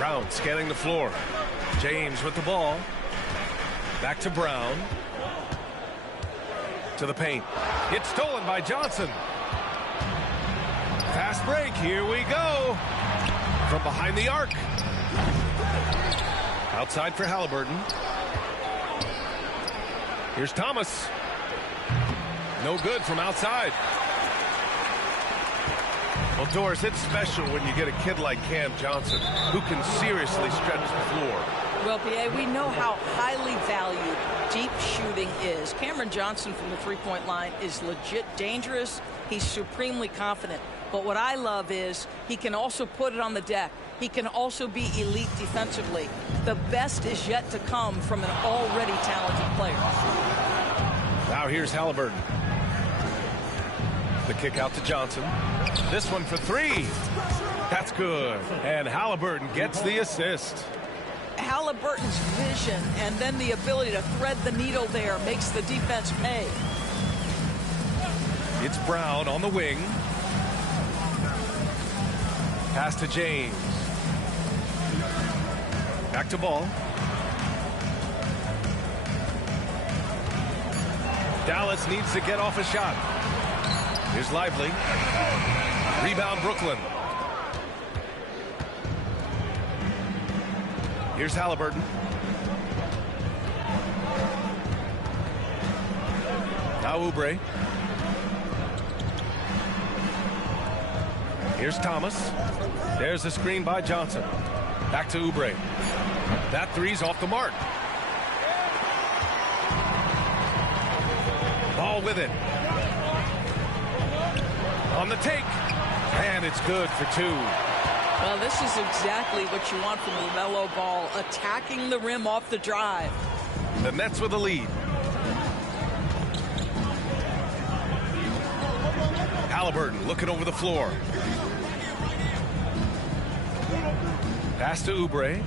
Brown scanning the floor. James with the ball. Back to Brown. To the paint. It's stolen by Johnson. Fast break. Here we go. From behind the arc. Outside for Halliburton. Here's Thomas. No good from outside. Well, Doris, it's special when you get a kid like Cam Johnson who can seriously stretch the floor. Well, P.A., we know how highly valued deep shooting is. Cameron Johnson from the three-point line is legit dangerous. He's supremely confident. But what I love is he can also put it on the deck. He can also be elite defensively. The best is yet to come from an already talented player. Now here's Halliburton. The kick out to Johnson. This one for three. That's good. And Halliburton gets the assist. Halliburton's vision and then the ability to thread the needle there makes the defense pay. It's Brown on the wing. Pass to James. Back to Ball. Dallas needs to get off a shot. Here's Lively. Rebound Brooklyn. Here's Halliburton. Now Oubre. Here's Thomas. There's a screen by Johnson. Back to Oubre. That three's off the mark. Ball with it. On the take. And it's good for two. Well, this is exactly what you want from LaMelo Ball, attacking the rim off the drive. The Nets with a lead. Halliburton looking over the floor. Pass to Oubre.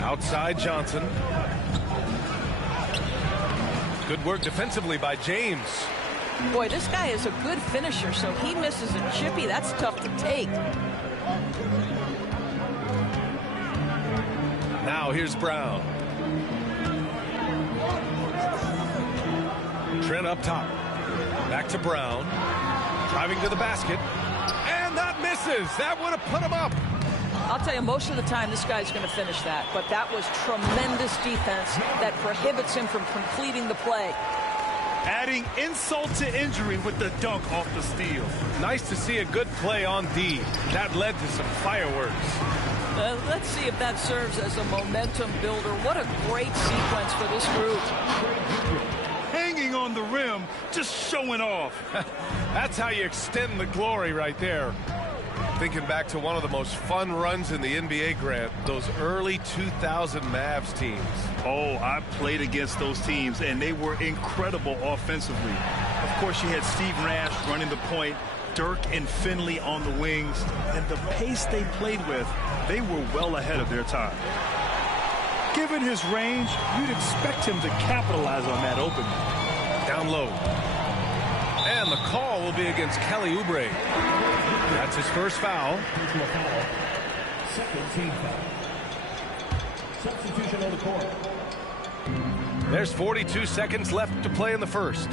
Outside Johnson. Good work defensively by James. Boy, this guy is a good finisher, so he misses a chippy. That's tough to take. Now here's Brown. Trent up top. Back to Brown. Driving to the basket. And that misses. That would have put him up. I'll tell you, most of the time this guy's going to finish that. But that was tremendous defense that prohibits him from completing the play. Adding insult to injury with the dunk off the steal. Nice to see a good play on D. That led to some fireworks. Let's see if that serves as a momentum builder. What a great sequence for this group. Hanging on the rim, just showing off. That's how you extend the glory right there. Thinking back to one of the most fun runs in the NBA, Grant, those early 2000 Mavs teams. Oh, I played against those teams, and they were incredible offensively. Of course, you had Steve Nash running the point, Dirk and Finley on the wings, and the pace they played with, they were well ahead of their time. Given his range, you'd expect him to capitalize on that opening. Down low. And the call will be against Kelly Oubre. That's his first foul. Second team foul. Substitution on the court. There's 42 seconds left to play in the first.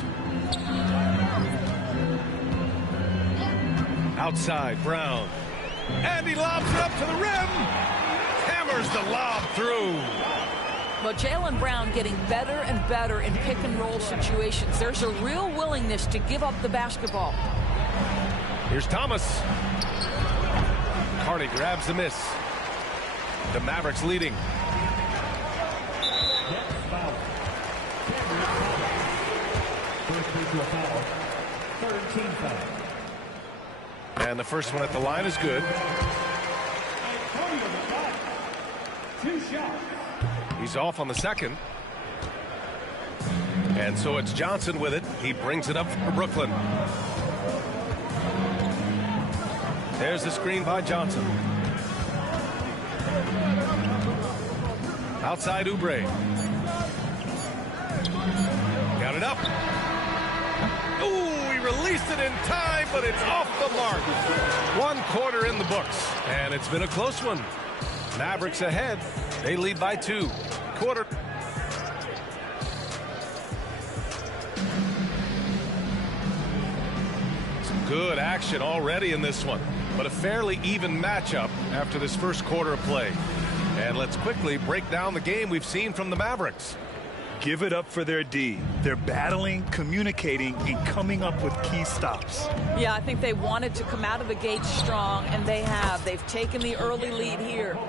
Outside, Brown. And he lobs it up to the rim. Hammers the lob through. Well, Jaylen Brown getting better and better in pick-and-roll situations. There's a real willingness to give up the basketball. Here's Thomas. Carney grabs the miss. The Mavericks leading. Foul. First personal foul. Third team foul. And the first one at the line is good. Two shots. He's off on the second. And so it's Johnson with it. He brings it up for Brooklyn. There's the screen by Johnson. Outside Oubre. Got it up. Ooh, he released it in time, but it's off the mark. One quarter in the books, and it's been a close one. Mavericks ahead. They lead by 2. Quarter. Some good action already in this one, but a fairly even matchup after this first quarter of play. And let's quickly break down the game we've seen from the Mavericks. Give it up for their D. They're battling, communicating, and coming up with key stops. Yeah, I think they wanted to come out of the gate strong, and they have. They've taken the early lead here.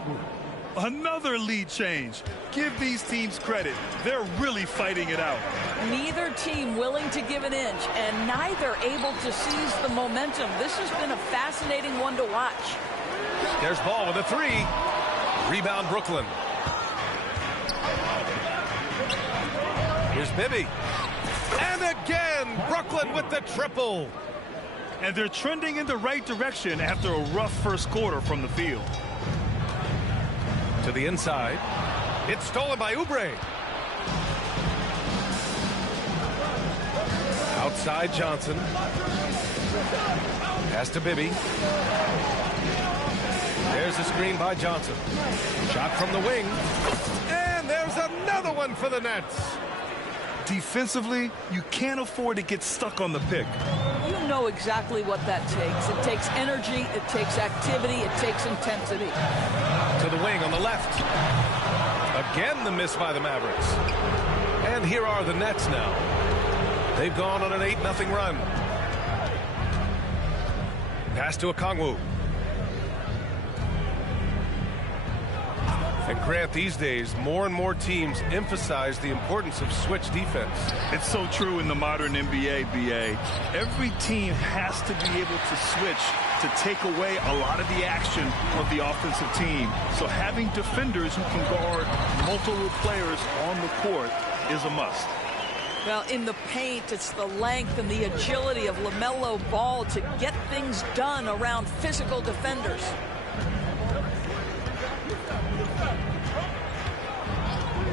Another lead change. Give these teams credit. They're really fighting it out. Neither team willing to give an inch, and neither able to seize the momentum. This has been a fascinating one to watch. There's Ball with a 3. Rebound, Brooklyn. Here's Bibby. And again, Brooklyn with the triple. And they're trending in the right direction after a rough first quarter from the field. To the inside. It's stolen by Oubre. Outside Johnson. Pass to Bibby. There's a screen by Johnson. Shot from the wing. And there's another one for the Nets. Defensively, you can't afford to get stuck on the pick. You know exactly what that takes. It takes energy, it takes activity, it takes intensity. To the wing on the left. Again, the miss by the Mavericks. And here are the Nets now. They've gone on an 8-0 run. Pass to Okongwu. And Grant, these days, more and more teams emphasize the importance of switch defense. It's so true in the modern NBA, BA. Every team has to be able to switch to take away a lot of the action of the offensive team. So having defenders who can guard multiple players on the court is a must. Well, in the paint, it's the length and the agility of LaMelo Ball to get things done around physical defenders.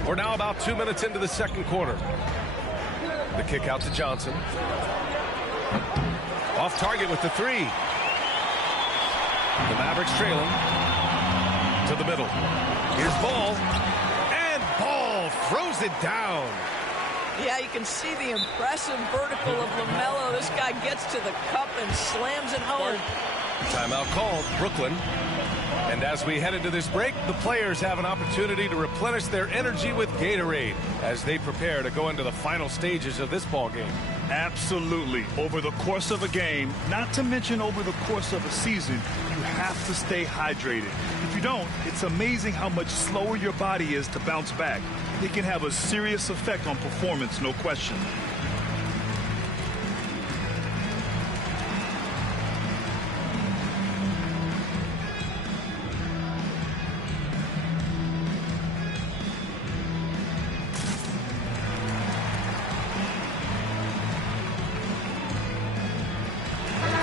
We're now about 2 minutes into the second quarter. The kick out to Johnson. Off target with the 3. The Mavericks trailing. To the middle. Here's Ball. And Ball throws it down. Yeah, you can see the impressive vertical of LaMelo. This guy gets to the cup and slams it home. Timeout called, Brooklyn. And as we head into this break, the players have an opportunity to replenish their energy with Gatorade as they prepare to go into the final stages of this ball game. Absolutely. Over the course of a game, not to mention over the course of a season, you have to stay hydrated. If you don't, it's amazing how much slower your body is to bounce back. It can have a serious effect on performance, no question.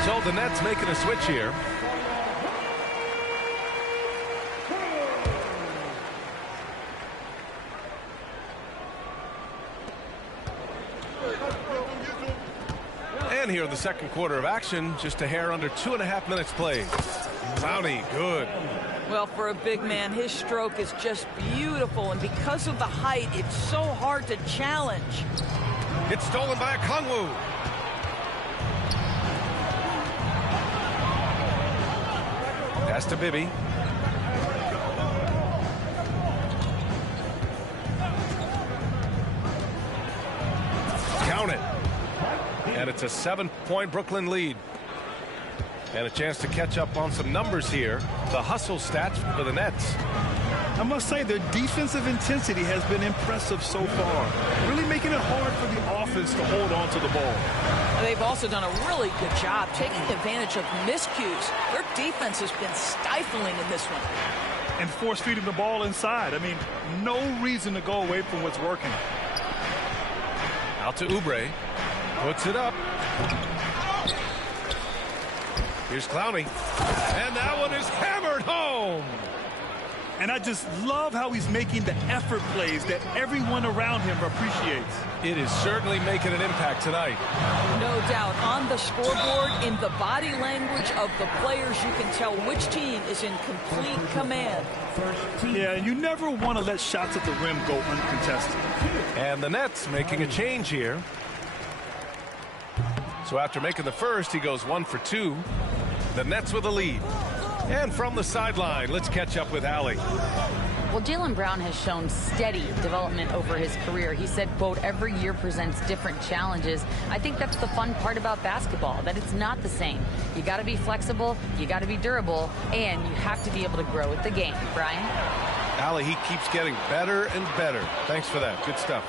So the Nets making a switch here. And here in the second quarter of action, just a hair under 2.5 minutes played. Clowney, good. Well, for a big man, his stroke is just beautiful, and because of the height, it's so hard to challenge. It's stolen by Okongwu. Pass to Bibby. Count it. And it's a 7-point Brooklyn lead. And a chance to catch up on some numbers here. The hustle stats for the Nets. I must say their defensive intensity has been impressive so far. Really making it hard for the offense to hold on to the ball. They've also done a really good job taking advantage of miscues. Their defense has been stifling in this one. And force feeding the ball inside. I mean, no reason to go away from what's working. Out to Oubre. Puts it up. Here's Clowney. And that one is hammered home. And I just love how he's making the effort plays that everyone around him appreciates. It is certainly making an impact tonight. No doubt. On the scoreboard, in the body language of the players, you can tell which team is in complete command. Yeah, and you never want to let shots at the rim go uncontested. And the Nets making a change here. So after making the first, he goes 1 for 2. The Nets with a lead. And from the sideline, let's catch up with Allie. Well, Jaylen Brown has shown steady development over his career. He said, quote, every year presents different challenges. I think that's the fun part about basketball, that it's not the same. You got to be flexible, you got to be durable, and you have to be able to grow with the game. Brian? Allie, he keeps getting better and better. Thanks for that. Good stuff.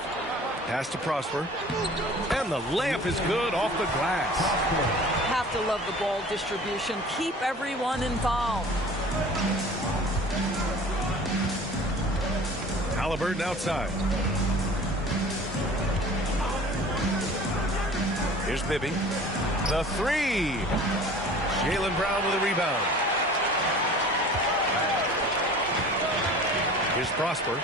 Pass to Prosper. And the layup is good off the glass. Have to love the ball distribution. Keep everyone involved. Halliburton outside. Here's Bibby. The three. Jaylen Brown with a rebound. Here's Prosper.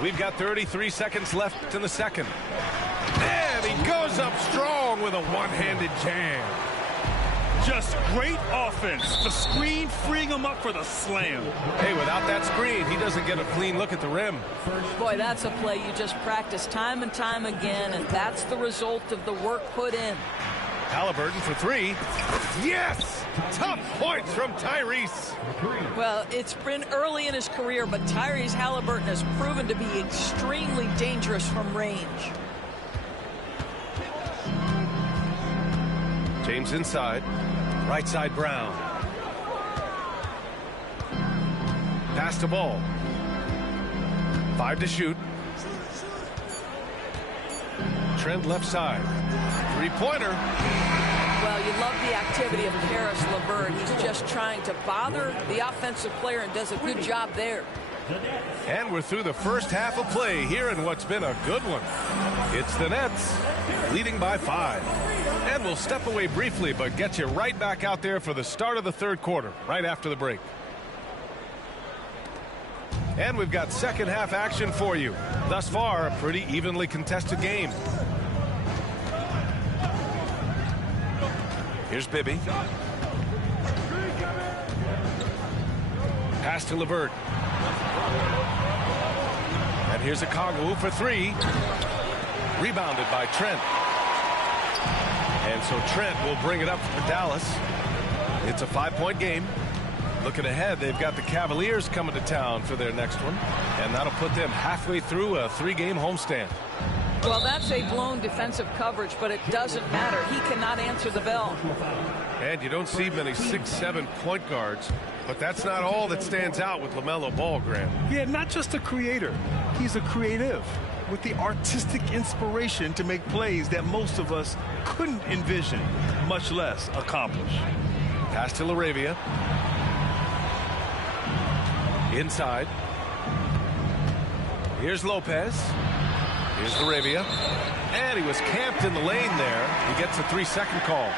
We've got 33 seconds left in the second. And he goes up strong with a one-handed jam. Just great offense. The screen freeing him up for the slam. Hey, without that screen, he doesn't get a clean look at the rim. Boy, that's a play you just practice time and time again, and that's the result of the work put in. Halliburton for three. Yes! Tough points from Tyrese. Well, it's been early in his career, but Tyrese Halliburton has proven to be extremely dangerous from range. James inside. Right side Brown. Pass the ball. 5 to shoot. Trent left side. Three-pointer. Well, you love the activity of Karis LeVert. He's just trying to bother the offensive player and does a good job there. And we're through the first half of play here in what's been a good one. It's the Nets leading by 5. And we'll step away briefly, but get you right back out there for the start of the third quarter, right after the break. And we've got second half action for you. Thus far, a pretty evenly contested game. Here's Bibby. Pass to LeVert. And here's Okongwu for three. Rebounded by Trent. And so Trent will bring it up for Dallas. It's a 5-point game. Looking ahead, they've got the Cavaliers coming to town for their next one. And that'll put them halfway through a 3-game homestand. Well, that's a blown defensive coverage, but it doesn't matter. He cannot answer the bell. And you don't see many 6'7" point guards, but that's not all that stands out with LaMelo Ball, Graham. Yeah, not just a creator. He's a creative with the artistic inspiration to make plays that most of us couldn't envision, much less accomplish. Pass to LaRavia. Inside. Here's Lopez. Here's LaRavia. And he was camped in the lane there. He gets a 3-second call.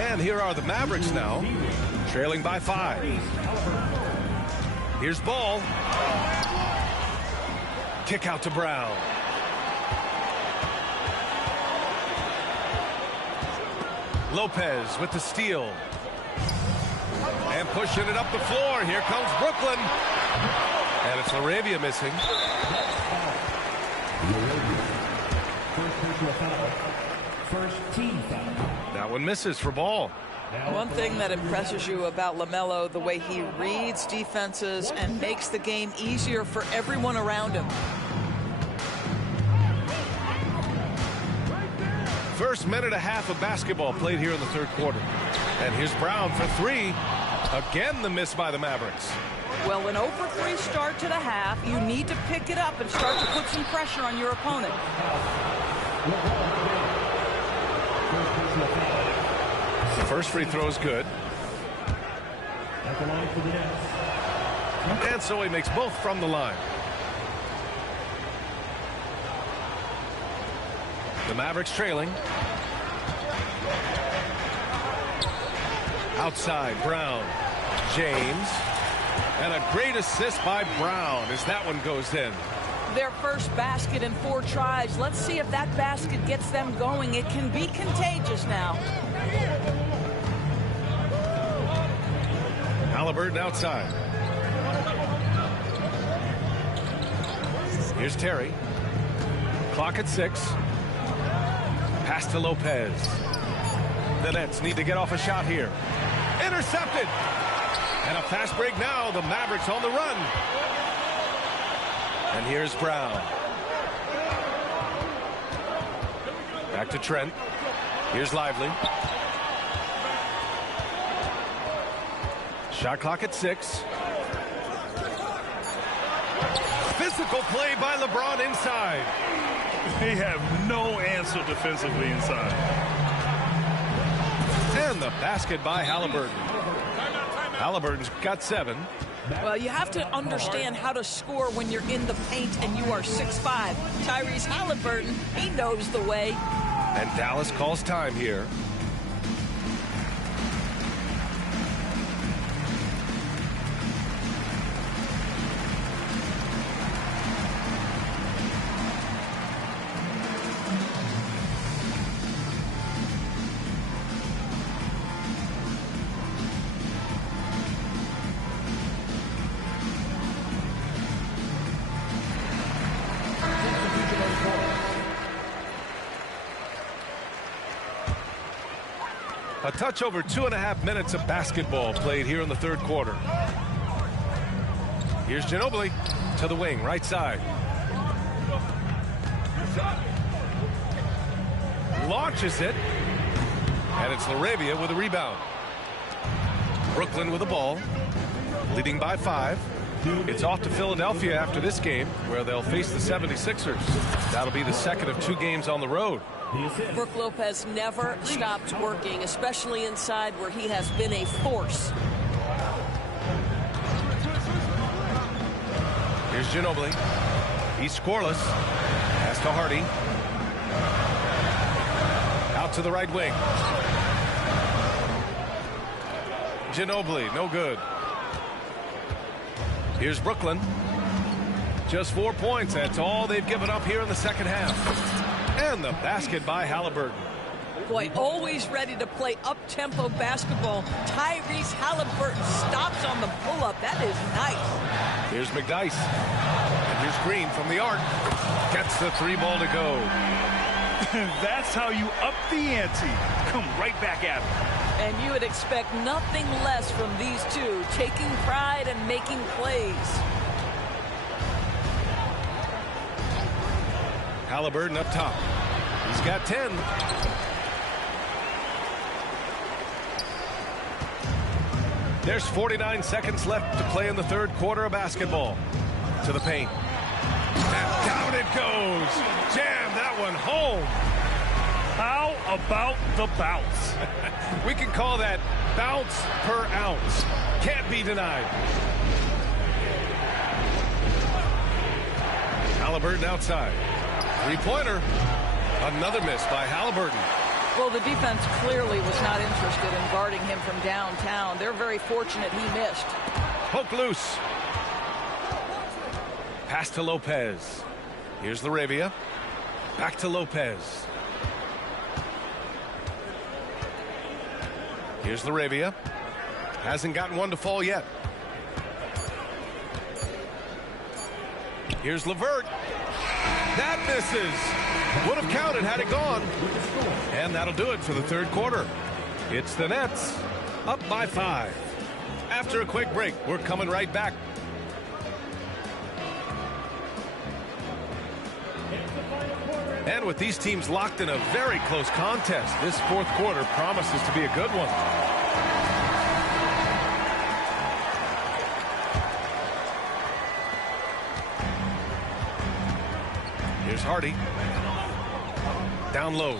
And here are the Mavericks now, trailing by 5. Here's Ball. Kick out to Brown. Lopez with the steal. And pushing it up the floor. Here comes Brooklyn. And it's LaRavia missing. First team foul. That one misses for Ball. One thing that impresses you about LaMelo, the way he reads defenses and makes the game easier for everyone around him. First minute and a half of basketball played here in the third quarter. And here's Brown for three. Again, the miss by the Mavericks. Well, an 0-for-3 start to the half. You need to pick it up and start to put some pressure on your opponent. The first free throw is good. At the line for the Nets. And so he makes both from the line. The Mavericks trailing. Outside, Brown. James. And a great assist by Brown as that one goes in. Their first basket in 4 tries. Let's see if that basket gets them going. It can be contagious now. Haliburton outside. Here's Terry. Clock at 6. Pass to Lopez. The Nets need to get off a shot here. Intercepted. And a fast break now. The Mavericks on the run. And here's Brown. Back to Trent. Here's Lively. Shot clock at 6. Physical play by LeBron inside. They have no answer defensively inside. And the basket by Haliburton. Haliburton's got 7. Well, you have to understand how to score when you're in the paint and you are 6'5". Tyrese Haliburton, he knows the way. And Dallas calls time here. A touch over 2.5 minutes of basketball played here in the third quarter. Here's Ginobili to the wing, right side. Launches it. And it's LaRavia with a rebound. Brooklyn with the ball, leading by 5. It's off to Philadelphia after this game, where they'll face the 76ers. That'll be the second of 2 games on the road. Brook Lopez never stopped working, especially inside where he has been a force. Here's Ginobili. He's scoreless. Pass to Hardy. Out to the right wing. Ginobili, no good. Here's Brooklyn. Just 4 points. That's all they've given up here in the second half. And the basket by Haliburton. Boy, always ready to play up-tempo basketball. Tyrese Haliburton stops on the pull-up. That is nice. Here's McDyess. And here's Green from the arc. Gets the 3 ball to go. That's how you up the ante. Come right back at him. And you would expect nothing less from these two, taking pride and making plays. Haliburton up top. He's got 10. There's 49 seconds left to play in the third quarter of basketball. To the paint. And down it goes. Jam that one home. How about the bounce? We can call that bounce per ounce. Can't be denied. Haliburton outside. 3-pointer. Another miss by Haliburton. Well, the defense clearly was not interested in guarding him from downtown. They're very fortunate he missed. Poke loose. Pass to Lopez. Here's LaRavia. Back to Lopez. Here's LaRavia. Hasn't gotten one to fall yet. Here's LeVert. That misses. Would have counted had it gone. And that'll do it for the third quarter. It's the Nets up by 5. After a quick break, we're coming right back. And with these teams locked in a very close contest, this fourth quarter promises to be a good one. Here's Hardy. Down low.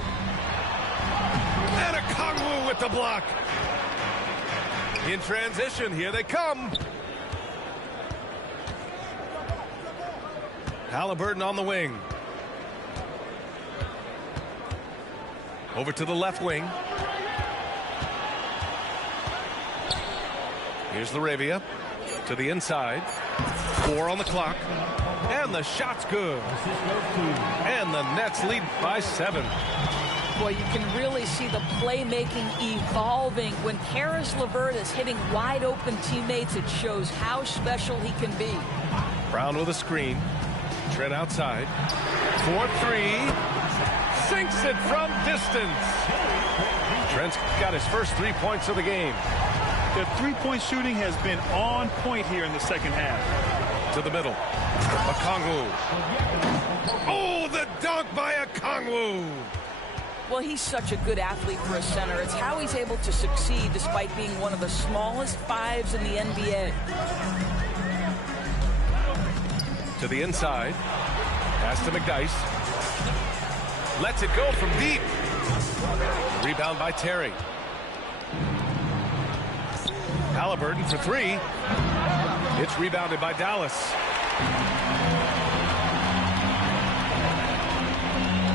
And a Kongwu with the block. In transition, here they come. Haliburton on the wing. Over to the left wing. Here's LaRavia to the inside. 4 on the clock. And the shot's good. And the Nets lead by 7. Boy, you can really see the playmaking evolving. When Caris LeVert is hitting wide open teammates, it shows how special he can be. Brown with a screen. Trent outside. 4-3. Sinks it from distance. Trent's got his first 3 points of the game. The three-point shooting has been on point here in the second half. To the middle. Okongwu. Oh, the dunk by Okongwu. Well, he's such a good athlete for a center. It's how he's able to succeed despite being one of the smallest 5s in the NBA. To the inside. Pass to McDyess. Lets it go from deep. Rebound by Terry. Halliburton for 3. It's rebounded by Dallas.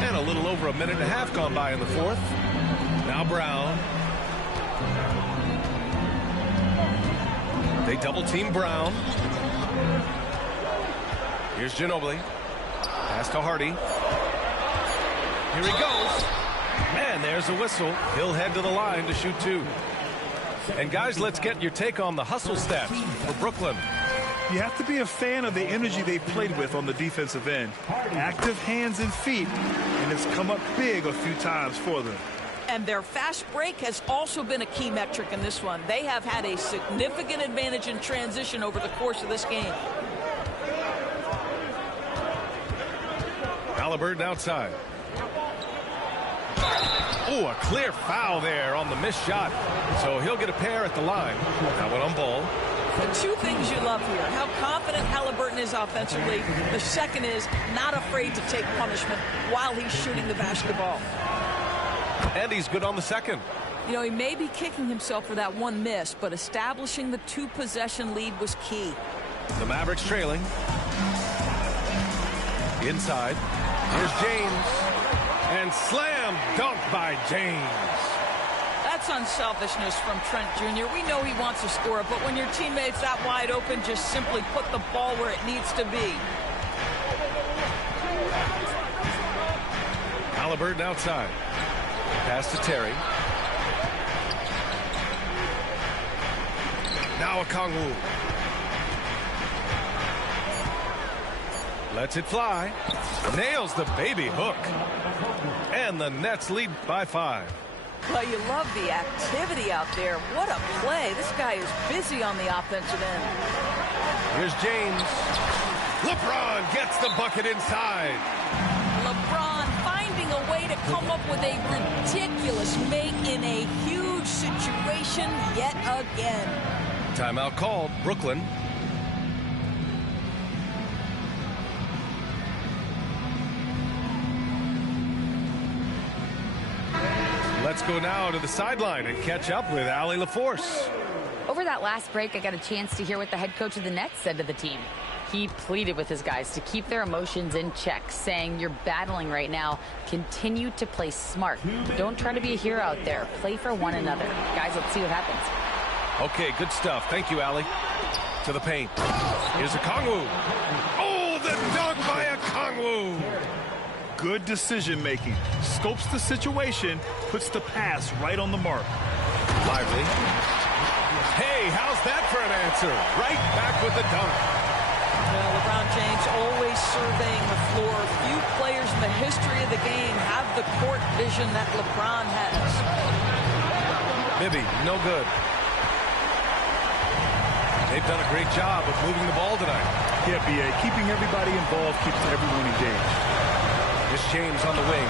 And a little over a minute and a half gone by in the fourth. Now Brown. They double team Brown. Here's Ginobili. Pass to Hardy. Here he goes. And there's a whistle. He'll head to the line to shoot 2. And guys, let's get your take on the hustle stats for Brooklyn. You have to be a fan of the energy they played with on the defensive end. Active hands and feet, and it's come up big a few times for them. And their fast break has also been a key metric in this one. They have had a significant advantage in transition over the course of this game. Halliburton outside. Oh, a clear foul there on the missed shot. So he'll get a pair at the line. That one on Ball. The 2 things you love here, how confident Halliburton is offensively. The second is not afraid to take punishment while he's shooting the basketball. And he's good on the second. You know, he may be kicking himself for that 1 miss, but establishing the 2-possession lead was key. The Mavericks trailing. Inside. Here's James. And slam dunk by James. That's unselfishness from Trent Jr. We know he wants to score, but when your teammate's that wide open, just simply put the ball where it needs to be. Halliburton outside. Pass to Terry. Now Okongwu. Lets it fly. Nails the baby hook. And the Nets lead by 5. Well, you love the activity out there. What a play. This guy is busy on the offensive end. Here's James. LeBron gets the bucket inside. LeBron finding a way to come up with a ridiculous make in a huge situation yet again. Timeout called. Brooklyn. Let's go now to the sideline and catch up with Allie LaForce. Over that last break, I got a chance to hear what the head coach of the Nets said to the team. He pleaded with his guys to keep their emotions in check, saying, "You're battling right now. Continue to play smart. Don't try to be a hero out there. Play for one another." Guys, let's see what happens. Okay, good stuff. Thank you, Allie. To the paint. Here's Okongwu. Oh, the dunk by Okongwu. Good decision making. Scopes the situation, puts the pass right on the mark. Lively. Hey, how's that for an answer? Right back with the dunk. Well, LeBron James always surveying the floor. Few players in the history of the game have the court vision that LeBron has. Bibby, no good. They've done a great job of moving the ball tonight. Yeah, B.A. Keeping everybody involved keeps everyone engaged. Here's James on the wing.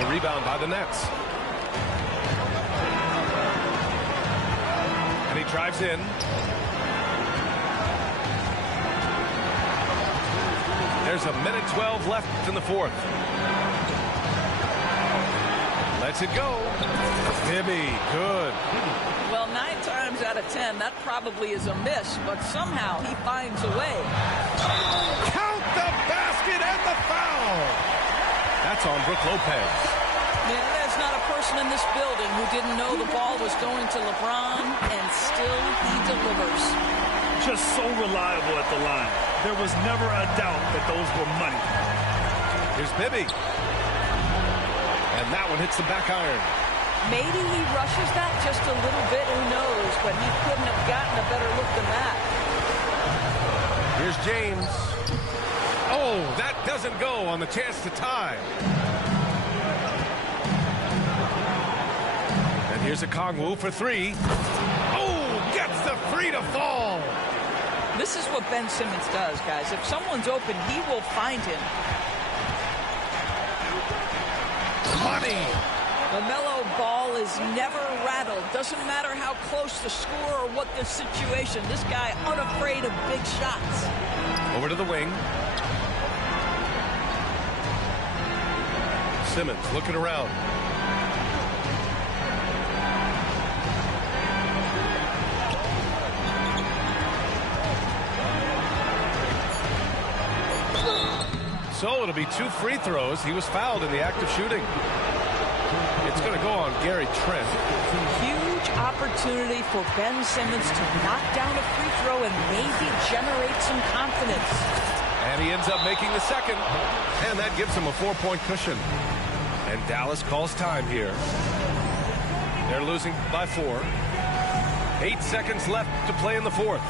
The rebound by the Nets. And he drives in. There's a minute 12 left in the fourth. Lets it go. Bibby, good. Well, 9 times out of 10, that probably is a miss, but somehow he finds a way. Count the basket and the foul. That's on Brook Lopez. Yeah, that's not a personal person in this building who didn't know the ball was going to LeBron, and still he delivers. Just so reliable at the line. There was never a doubt that those were money. Here's Bibby. And that one hits the back iron. Maybe he rushes that just a little bit, who knows, but he couldn't have gotten a better look than that. Here's James. Oh, that doesn't go on the chance to tie. And here's Okongwu for three. Oh, gets the three to fall. This is what Ben Simmons does, guys. If someone's open, he will find him. Money. LaMelo Ball is never rattled. Doesn't matter how close the score or what the situation. This guy unafraid of big shots. Over to the wing. Simmons looking around. So it'll be 2 free throws. He was fouled in the act of shooting. It's going to go on Gary Trent. Huge opportunity for Ben Simmons to knock down a free throw and maybe generate some confidence. And he ends up making the second. And that gives him a 4-point cushion. And Dallas calls time here. They're losing by 4. 8 seconds left to play in the fourth.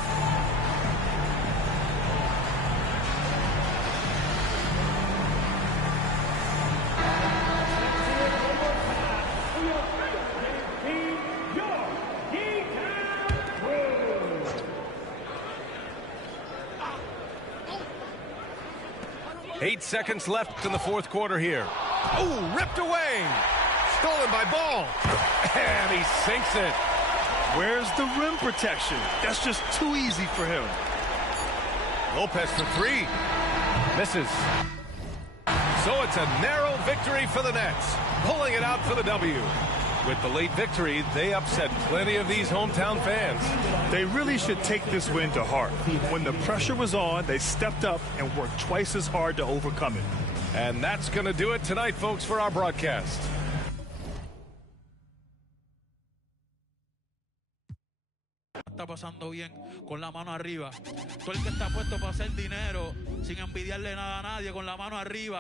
Eight seconds left in the fourth quarter here. Oh, ripped away. Stolen by Ball. And he sinks it. Where's the rim protection? That's just too easy for him. Lopez for 3. Misses. So it's a narrow victory for the Nets, pulling it out for the W. With the late victory, they upset plenty of these hometown fans. They really should take this win to heart. When the pressure was on, they stepped up and worked twice as hard to overcome it. And that's going to do it tonight, folks, for our broadcast. Está pasando bien con la mano arriba. Todo el que está puesto para hacer dinero sin envidiarle nada a nadie con la mano arriba.